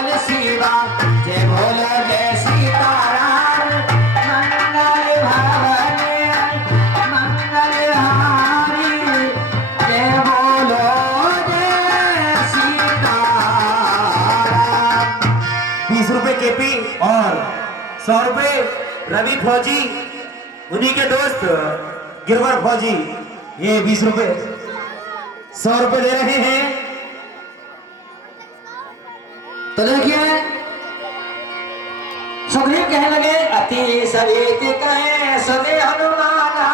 बोल शिवा जय बोलो जय सीताराम मंगल भवन मंगलहारी जय बोलो जय सीताराम। 20 रुपए केपी और 100 रुपए रवि फौजी, उन्हीं के दोस्त गिरवर फौजी, ये 20 रुपए 100 रुपए दे रहे हैं। तो देखिए सुग्रीव कहने लगे अति सरित कहे सदे हनुमाना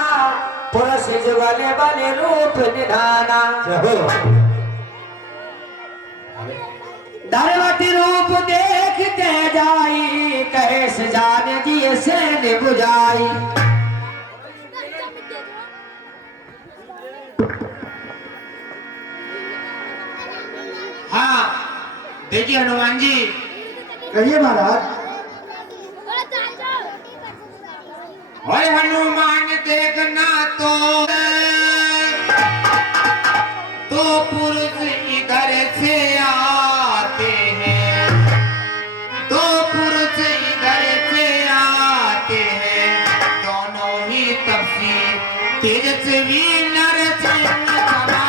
पुरुष बले बले रूप निधाना धरवती रूप देखते जाई कहे से जान जी से निबुझाई। हाँ देखिए हनुमान जी, कहिए महाराज। और हनुमान देखना तो पुरुष इधर से आते हैं, दो पुरुष इधर से आते हैं, दोनों ही तपसी तेजस्वी नरसिंह समान।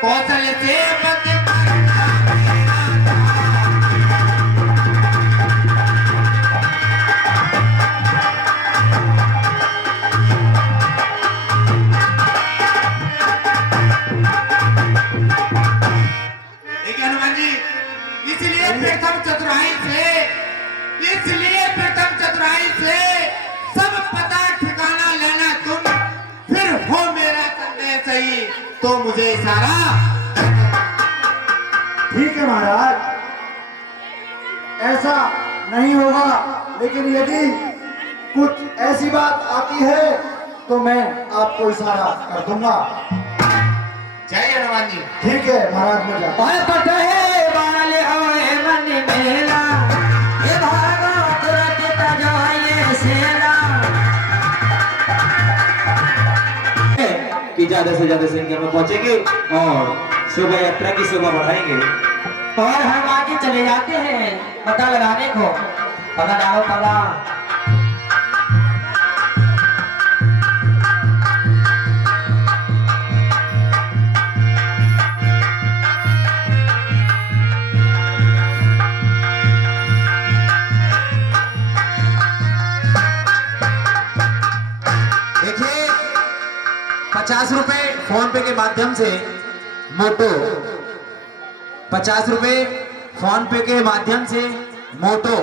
कौशल से मत देखिए हनुमान जी, इसलिए प्रथम चतुराई से सब पता ठिकाना लेना तुम, फिर हो मेरा संदेह सही तो मुझे इशारा। ठीक है महाराज, ऐसा नहीं होगा, लेकिन यदि कुछ ऐसी बात आती है तो मैं आपको इशारा कर दूंगा। जय हनुमान जी। ठीक है महाराज, में जा। और पटहे वाले होए मन मेला ये भागो तुरंत तजाए सेना कि ज्यादा से ज्यादा संख्या में पहुंचेंगे और शोभा यात्रा की शोभा बढ़ाएंगे। और हम आगे चले जाते हैं पता लगाने को। पता डालो पता। देखिए 50 रुपए फोन पे के माध्यम से मोटो, 50 रुपए फोन पे के माध्यम से मोटो।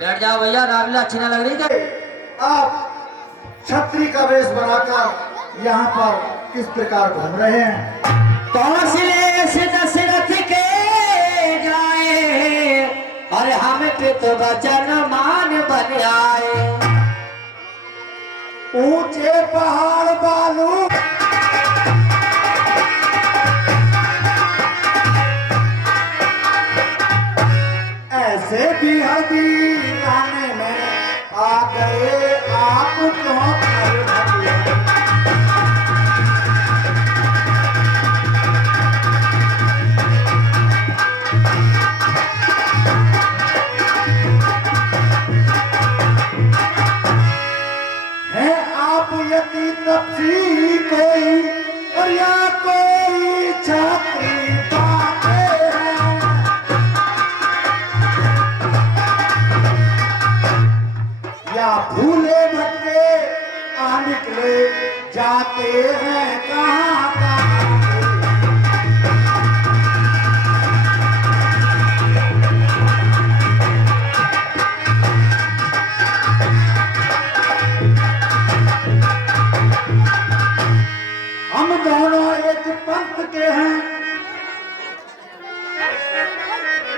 बैठ जाओ भैया, रामलीला अच्छी ना लग रही क्या? आप छतरी का वेश बनाकर यहाँ पर किस प्रकार घूम रहे हैं? कौशले से दशरथ के जाए और हम पे तो वचन मान बन आए। ऊंचे पहाड़ बालू ऐसे भी हल्दी गाने में आ गए, आप क्यों कर भले? हैं आप यति तपसी हैं कहाँ कहाँ हम दोनों एक पंथ के हैं।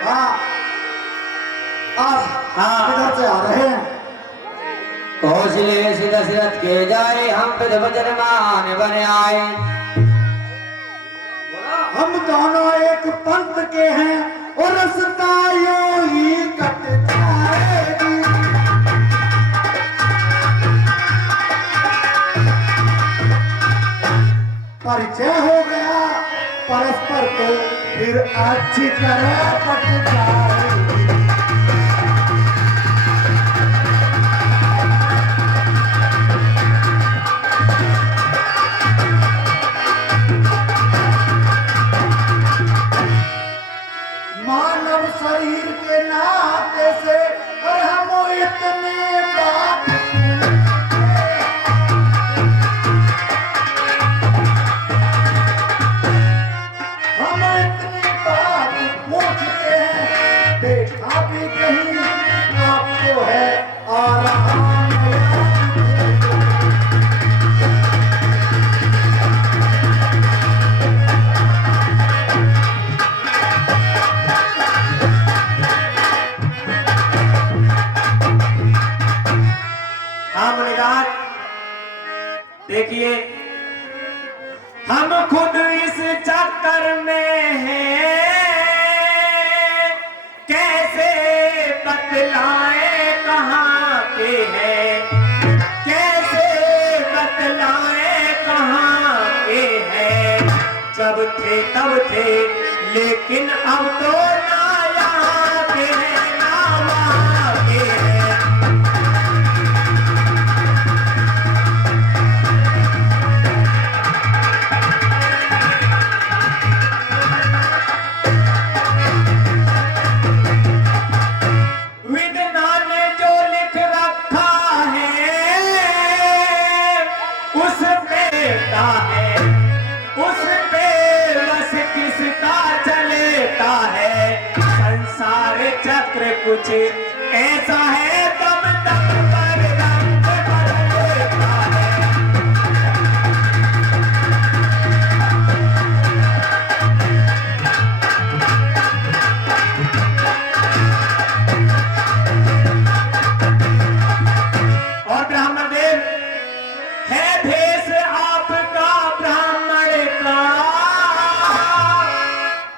हाँ आप किधर से आ रहे हैं? कौशले से दशरथ के जाए हम पे वचन मान बन आए। हम दोनों एक पंथ के हैं और रास्ता यूं ही कट जाएगी। परिचय हो गया परस्पर को फिर अच्छी तरह कट जाएगी। मानव शरीर के नाते से और हम इतने बात हम इतनी बात पूछते हैं, देखा भी कहीं आपको है आराम। हाँ मुनिराज, देखिए हम खुद इस चक्कर में हैं, कैसे बतलाएं कहाँ के हैं, कैसे बतलाएं कहाँ के हैं। जब थे तब थे लेकिन अब तो ना यहाँ के हैं ना वहाँ के हैं। चक्र कुछ ऐसा है दम दम पर रंग बदलता है। और ब्राह्मण देव है भेष आपका ब्राह्मण का,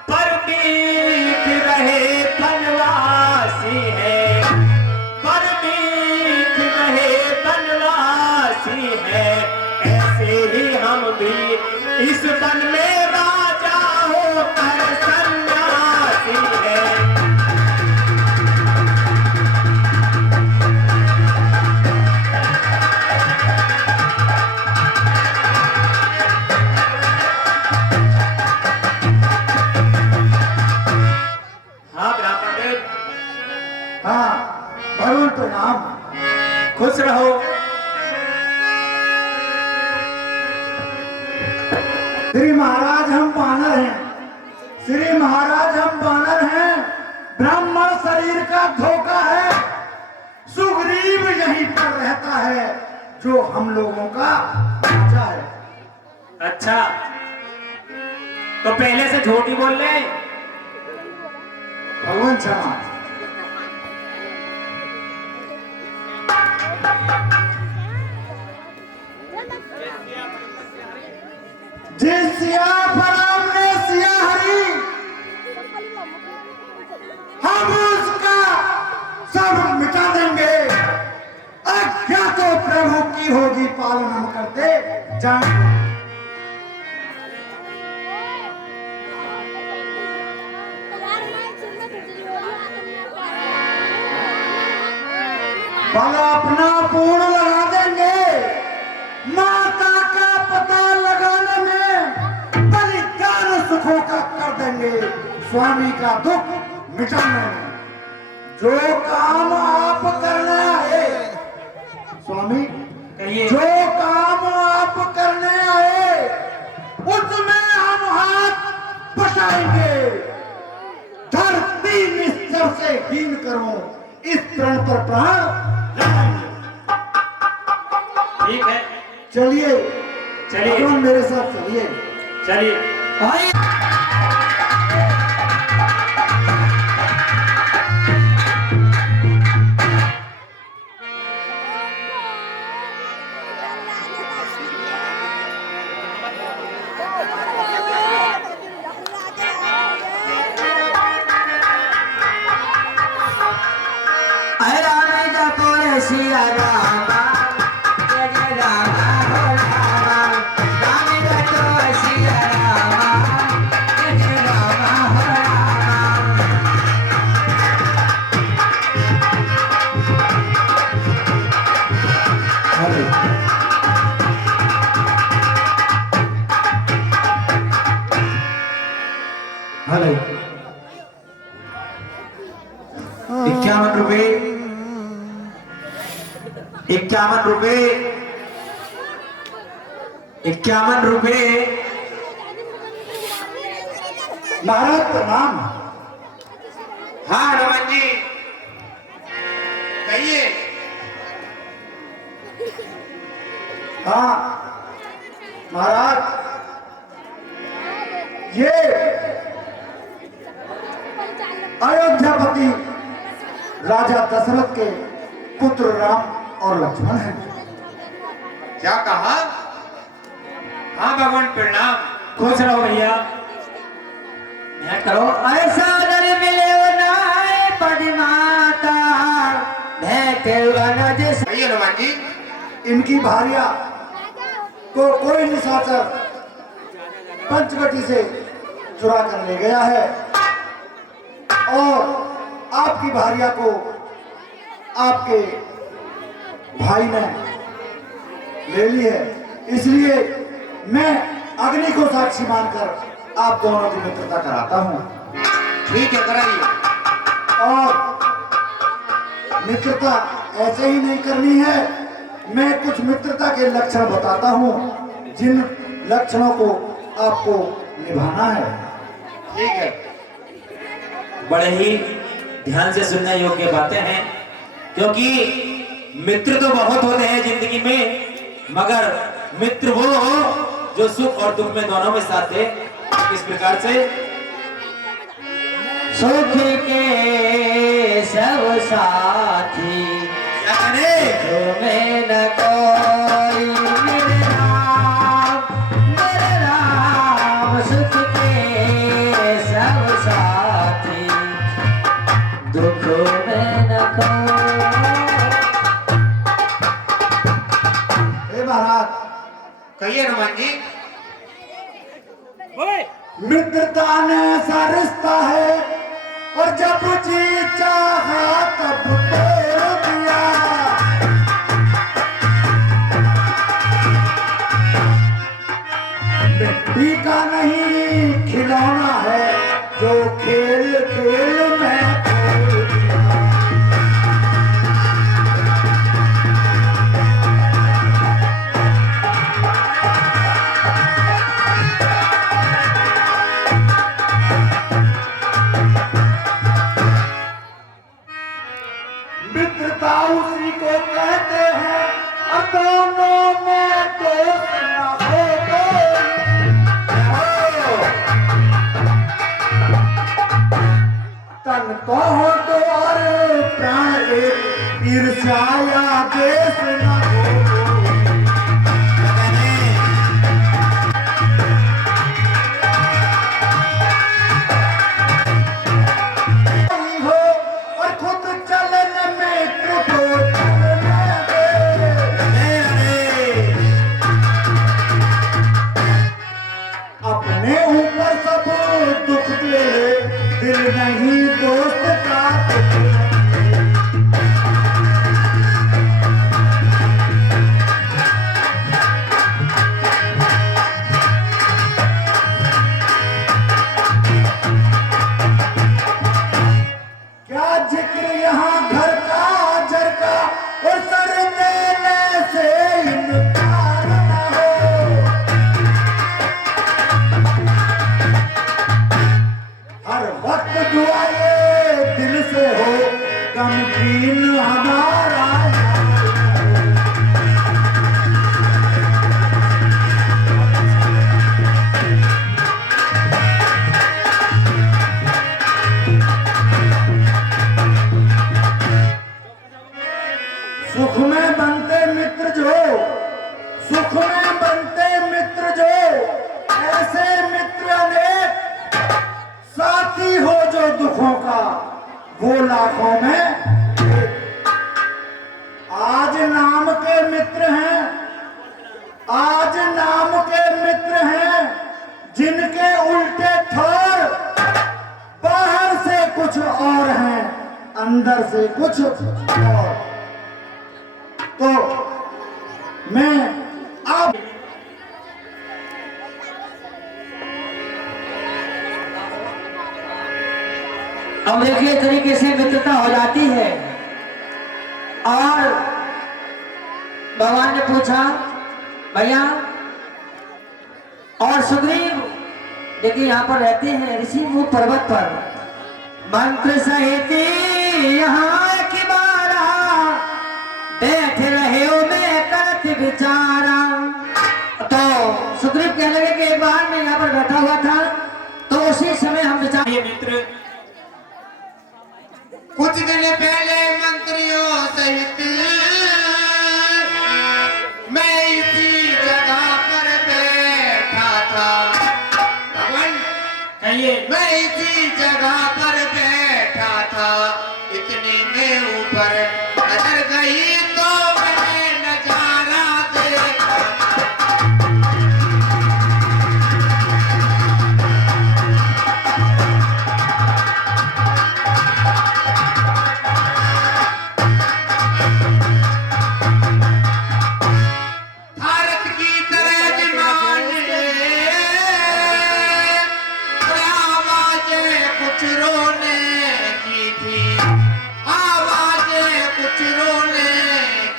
पर दीख रहे बनवासी है, पर दीख रहे बनवासी है। ऐसे ही हम भी इस वन में राजा होकर सन्यासी है। हाँ वरुण प्रणाम। खुश रहो। श्री महाराज हम बानर हैं, श्री महाराज हम बानर हैं। ब्राह्मण शरीर का धोखा है, सुग्रीव यहीं पर रहता है जो हम लोगों का राजा है। अच्छा तो पहले से झूठी बोल रहे। भगवान क्षमा। जिस सिया फराम ने सिया हरी, हम उसका सब मिटा देंगे। क्या तो प्रभु की होगी पालन हम करते जाएंगे। बल अपना पूर्ण लगा देंगे, माता का पता लगाने में बलिदान सुखों का कर देंगे, स्वामी का दुख मिटाने में। जो काम आप करना है स्वामी, कहिए। जो काम आप करने आए जाएंगे। धरती निश्चर से हीन करो, इस प्रण पर प्राण लगाएंगे। ठीक है, चलिए चलिए। भगवान मेरे साथ चलिए। चलिए। आइए। अरे राम जपो सिया रामा, जय जय रामा हो रामा। राम जपो सिया रामा, जय जय रामा हो रामा। हेलो, 51 रुपए, 51 रुपए, 51 रुपए। महाराज प्रणाम। हाँ हनुमान जी कहिए। हाँ महाराज, ये अयोध्यापति राजा दशरथ के पुत्र राम और लक्ष्मण हैं। क्या कहा? हाँ भगवान प्रणाम। खुश रहो भैया। मैं करो ऐसा दर मिले नाय पदिमाता, भेटे वन जिस। कहिए हनुमान जी। इनकी भार्या को कोई निशाचर पंचवटी से चुरा कर ले गया है और आपकी भार्या को आपके भाई ने ले ली है। इसलिए मैं अग्नि को साक्षी मानकर आप दोनों की मित्रता कराता हूं। ठीक है कराइए। और मित्रता ऐसे ही नहीं करनी है, मैं कुछ मित्रता के लक्षण बताता हूं, जिन लक्षणों को आपको निभाना है। ठीक है। बड़े ही ध्यान से सुनने योग्य बातें हैं, क्योंकि मित्र तो बहुत होते हैं जिंदगी में, मगर मित्र वो हो जो सुख और दुख में दोनों में साथ दे। इस प्रकार से सुख के सब साथी, क्या करें? तुम्हें न कोई मेरे राम सुख के सब साथी, दुख में न कोई। हे महाराज, कहिए हनुमान जी। मित्रता ने ऐसा रिश्ता है और जब जी चाहा तब तोड़ दिया। मिट्टी का नहीं खिलौना है जो खेल खेल में तोड़ दिया। मित्रता उसी को कहते हैं और दोनों में दोस्त न हो तन तो हो तो और प्राण एक, ईर्ष्या या देश न हो। और खुद चलन मित्र को चलने दे। अपने ऊपर सब दुख ले, दिल नहीं दोस्त का दुख। सुखों का वो लाखों में एक। आज नाम के मित्र हैं, आज नाम के मित्र हैं जिनके उल्टे ठोर बाहर से कुछ और हैं, अंदर से कुछ और। तो मैं अब अब देखिए तरीके से मित्रता हो जाती है। और भगवान ने पूछा भैया और सुग्रीव देखिए यहाँ पर रहते हैं ऋषि मुख पर्वत पर, मंत्र सहित यहाँ की बारा बैठ रहे हो मैं करत विचारा। तो सुग्रीव कहने लगे कि एक बार मैं यहाँ पर बैठा हुआ था तो उसी समय हम विचार मित्र कुछ दिन पहले मंत्रियों सहित मैं इसी जगह पर बैठा था। भगवान कहिए मैं इसी जगह पर बैठा था, इतने में ऊपर नजर गई तो मैंने नजारा देखा। भारत की तर्जमान आवाजें कुछ रोने की थी, आवाजें कुछ रोने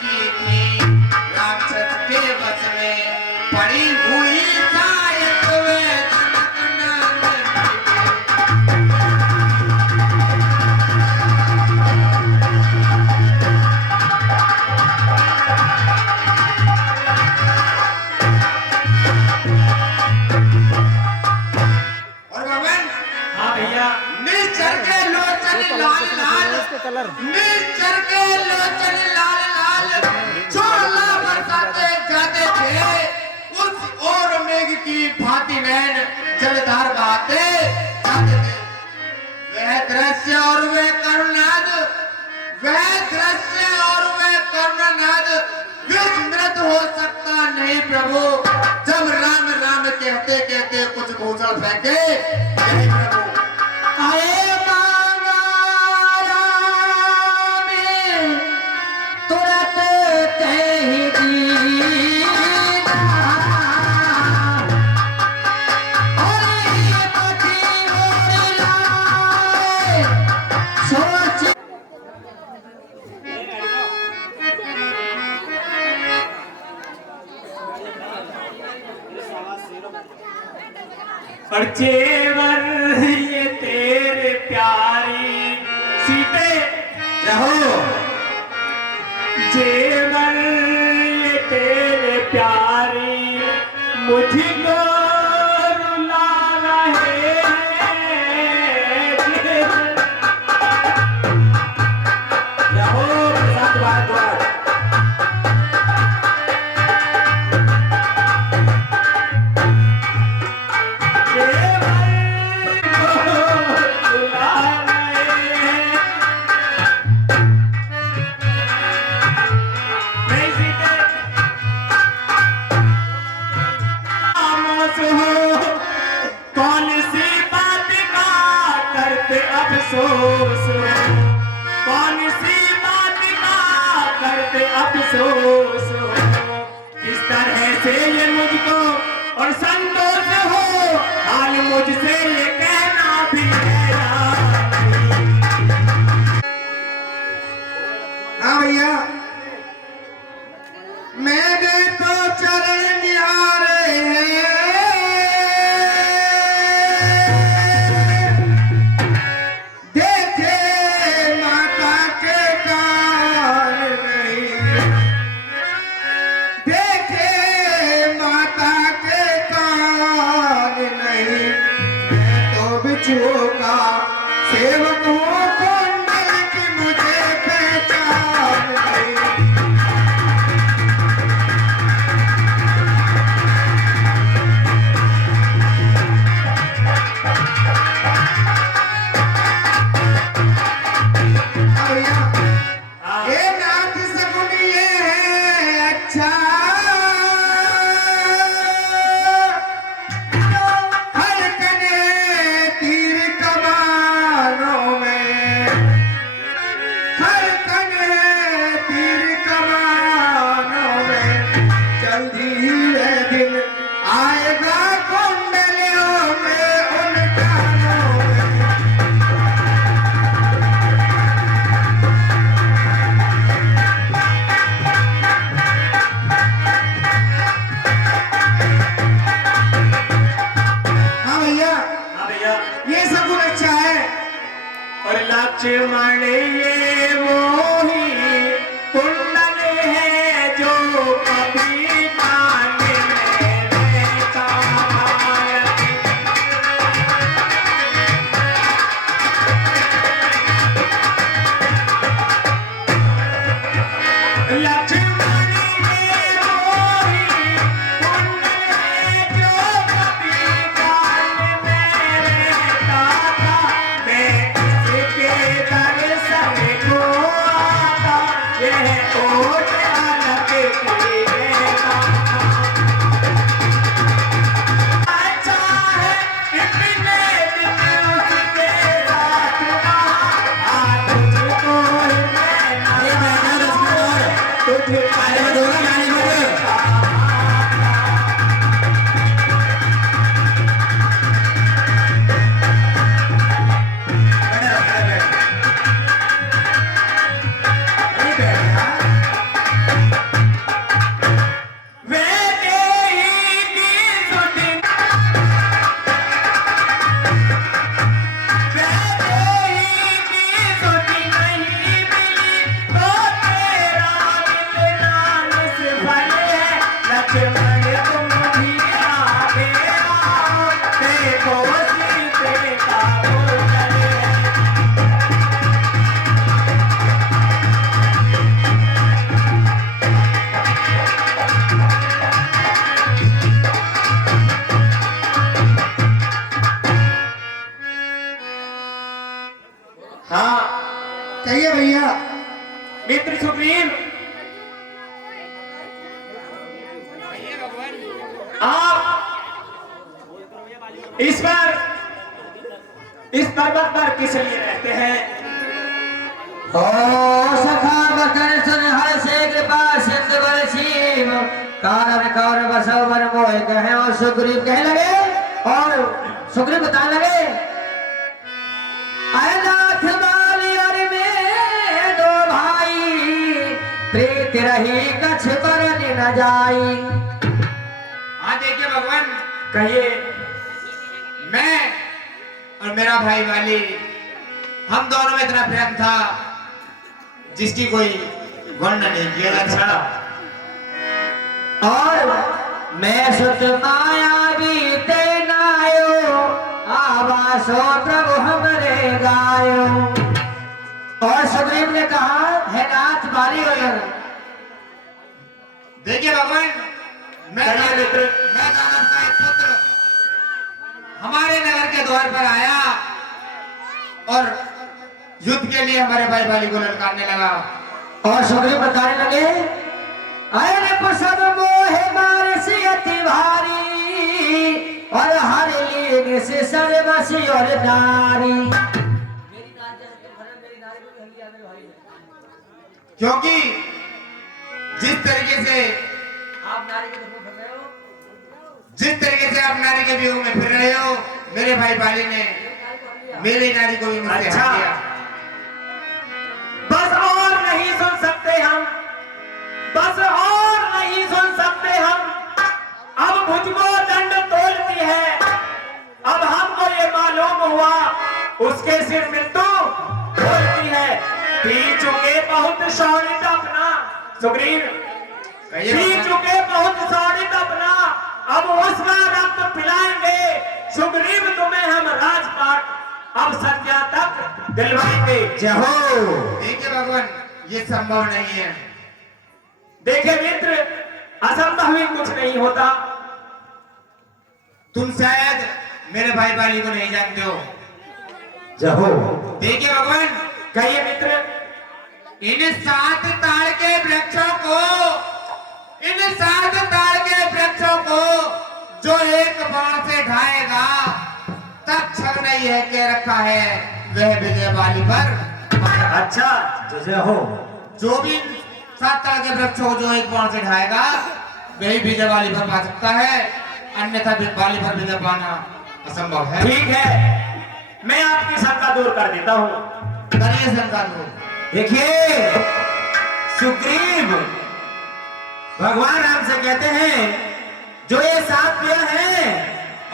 की थी। राक्षस के बस में पड़ी हुई शायद वे जनगणना में। और भगवान हाँ भैया निश्चर के लोचन लाल लाल, निश्चर के लोचन लाल लाल चोला बरसाते जाते थे। उस और मेघ की भांति नैन जलधार बहाते जाते थे। वह दृश्य और वह करुणाद, वह दृश्य और वह करुणाद विस्मृत हो सकता नहीं प्रभु। जब राम राम कहते कहते कुछ भूषण फेंके यही प्रभु। आए मांगारा में तुरंत कह दीना, अरे पति और लाए सोच। और जेवर ये तेरे प्यारी सीते रहो, जेवर ये तेरे प्यारी मुझको रुला रहे हैं। रहो प्रसाद भारद्वाज। कौन सी बात का करते अफसोस, कौन सी बात का करते अफसोस। किस तरह से ये मुझको और संतोष हो, हाल मुझसे ये कहना भी है यार। हाँ भैया मैंने तो चरण निहारे हैं, देखे माता के कान नहीं, देखे माता के कान लक्ष्मण ये मोही कुंडल है जो कभी कान में रहता लक्ष्मण ये मोही कुंडल है जो कभी कान में रहता था मैं इसके दर्शन को आता यह ओट अलग की रहता अच्छा है इतने दिन उसके साथ रहा आज तुझको तुझे हाँ कहिए भैया। मित्र सुग्रीव आप इस पर्वत पर किस लिए रहते हैं? ओ सखा बकर सुन हर से कृपा सिंध बर सीम कारण कौर बसव बर मोह कहे और सुग्रीव कहे लगे और सुग्रीव बताने लगे अयनाथ बाली और में दो भाई प्रीत रही कछ बरन न जाई। हाँ देखिए भगवान कहिए। मैं और मेरा भाई वाली हम दोनों में इतना प्रेम था जिसकी कोई वर्णन नहीं किया जा सकता। और मैं सुत माया बीते नायो आवासो प्रभु हमरे गायो। और सुग्रीव ने कहा है नाथ बाली वगैरह। देखिए भगवान मैं दानव का एक पुत्र हमारे नगर के द्वार पर आया और युद्ध के लिए हमारे भाई वाली को ललकारने लगा। और सुग्रीव बताने लगे अरे पुष्प मोहे मार से अति भारी और हर लीन से सर्वसी और नारी। क्योंकि जिस तरीके से आप नारी के धर्म फिर रहे हो, जिस तरीके से आप नारी के वियोग में फिर रहे हो मेरे भाई बाली ने मेरी नारी को भी मुझसे हटा दिया। बस और नहीं सुन सकते हम, बस और नहीं सुन सकते हम। अब मुझको दंड तोलती है। अब हमको ये मालूम हुआ उसके सिर मृत्यु तोलती है। पी चुके बहुत शौरित अपना सुग्रीव पी चुके बहुत शौरित अपना अब उसका रक्त पिलाएंगे सुग्रीव तुम्हें हम राजपाट अब संध्या तक दिलवाएंगे। जय हो। देखिए भगवान ये संभव नहीं है। देखिए मित्र असंभव ही कुछ नहीं होता। तुम शायद मेरे भाई बाली को नहीं जानते हो। जय हो। देखिए भगवान कहिए मित्र इन 7 ताड़ के वृक्षों को इन 7 ताड़ के वृक्षों को जो एक बाण से ढाएगा तब छग नहीं है के रखा है वह विजय बाली पर। अच्छा जय हो। जो भी 7 ताड़ के वृक्षों को जो एक बाण से ढाएगा वही विजय बाली पर पा सकता है अन्यथा बाली पर विजय पाना असंभव है। ठीक है मैं आपकी शंका दूर कर देता हूँ। करिए शंका दूर। देखिए सुग्रीव भगवान राम से कहते हैं जो ये 7 पेड़ हैं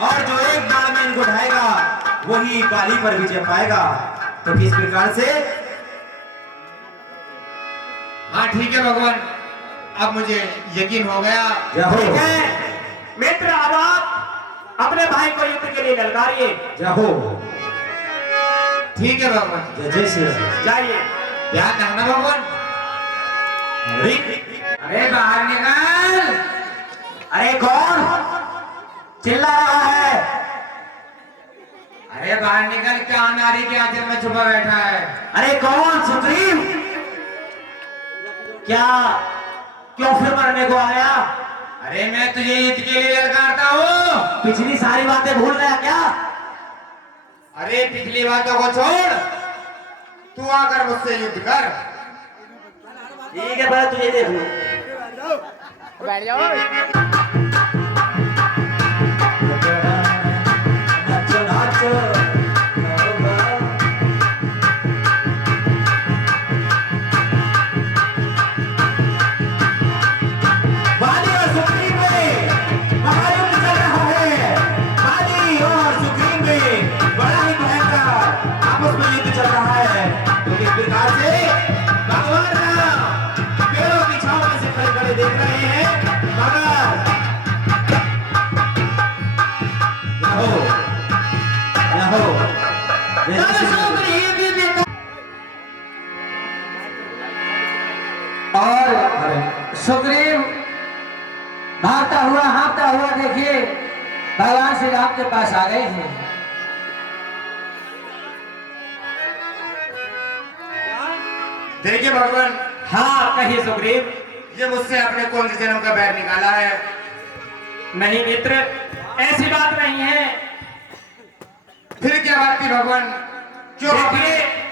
और जो एक बाण में इनको ढाएगा वही बाली पर विजय पाएगा। तो किस प्रकार से? हाँ ठीक है भगवान, अब मुझे यकीन हो गया। जाओ मित्र, अब आप अपने भाई को युद्ध के लिए ललकारिए। जाओ। ठीक है भगवान, जय जय श्री राम। जाइए। ध्यान रखना भगवान। अरे अरे बाहर निकल। अरे कौन चिल्ला रहा है? अरे बाहर निकल, क्या नारी के आंचल में छुपा बैठा है? अरे कौन? सुग्रीव? क्या क्यों फिर मरने को आया? अरे मैं तुझे युद्ध के लिए ललकारता हूँ। पिछली सारी बातें भूल गया क्या? अरे पिछली बातों को छोड़, तू आकर मुझसे युद्ध कर। ठीक है, पहले तुझे देख लो। बैठ जाओ। नाचो नाचो। बाली और सुग्रीव में महायुद्ध चल रहा है। बाली और सुग्रीव में बड़ा ही भयंकर आपस में युद्ध चल रहा है। तो किस प्रकार से भगवान पेड़ों की छांव में से खड़े खड़े देख रहे हैं, मगर रहो रहो। और सुग्रीव भागता हुआ हाँफता हुआ देखिए भगवान श्री राम के पास आ गए हैं। देखिए भगवान, हाँ कहिए सुग्रीव। ये मुझसे अपने कौन से जन्म का बैर निकाला है? नहीं मित्र, ऐसी बात नहीं है। फिर क्या बात थी भगवान? क्यों आपने देखिए,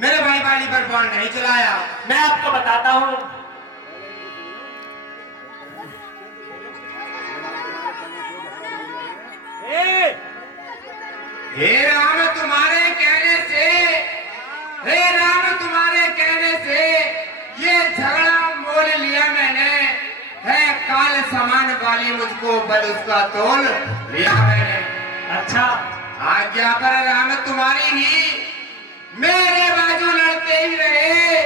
मेरे भाई बाली पर बाण नहीं चलाया? मैं आपको बताता हूँ। हे राम तुम्हारे कहने से, हे राम तुम्हारे कहने से ये झगड़ा मोल लिया मैंने। है काल समान वाली मुझको बल उसका तोल लिया मैंने। अच्छा, आज्ञा पर राम तुम्हारी ही, मेरे बाजू लड़ते ही रहे,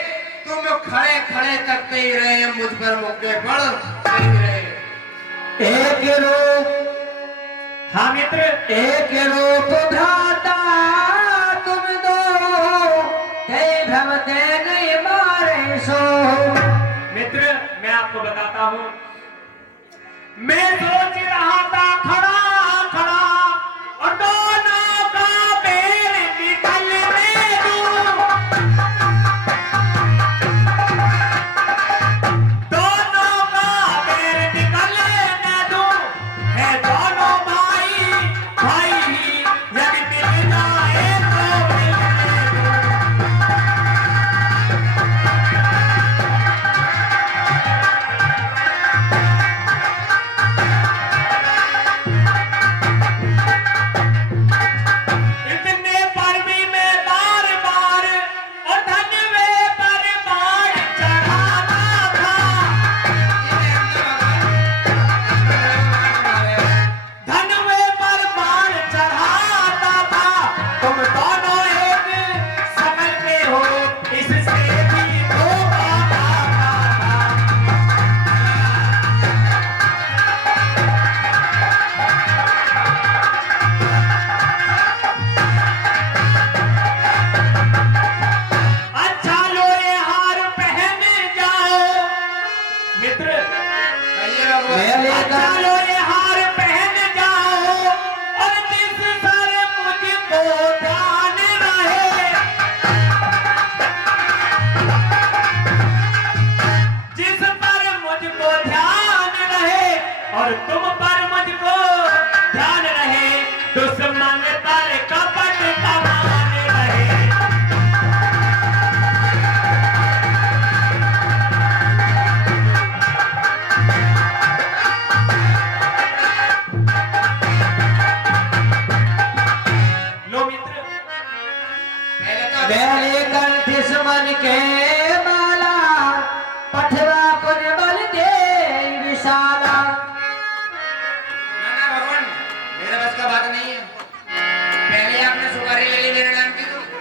तुम खड़े खड़े तकते ही रहे, मुझ पर मुक्के पड़ते ही रहे। एक रूप, हाँ मित्र, एक रूप भ्राता तुम दो, हे भ्रमते नहीं मारे सो। मित्र, मैं आपको बताता हूँ, मैं सोच रहा था खड़ा खड़ा और दोनों का पैर निकलने दूं, दोनों का पैर निकलने दूं, है दोनों भाई भाई ही, यदि मिल जाए तो मिलने दूं।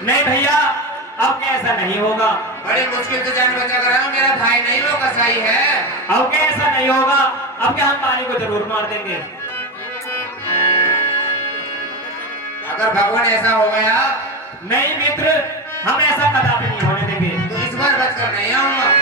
नहीं भैया, अब क्या ऐसा नहीं होगा। बड़ी मुश्किल से जान बचा कर आया हूं, मेरा भाई नहीं वो कसाई है। अब क्या ऐसा नहीं होगा। अब क्या हम पानी को जरूर मार देंगे। अगर भगवान ऐसा हो गया नहीं मित्र, हम ऐसा कदापि नहीं होने देंगे। तो इस बार बचकर नहीं आऊंगा।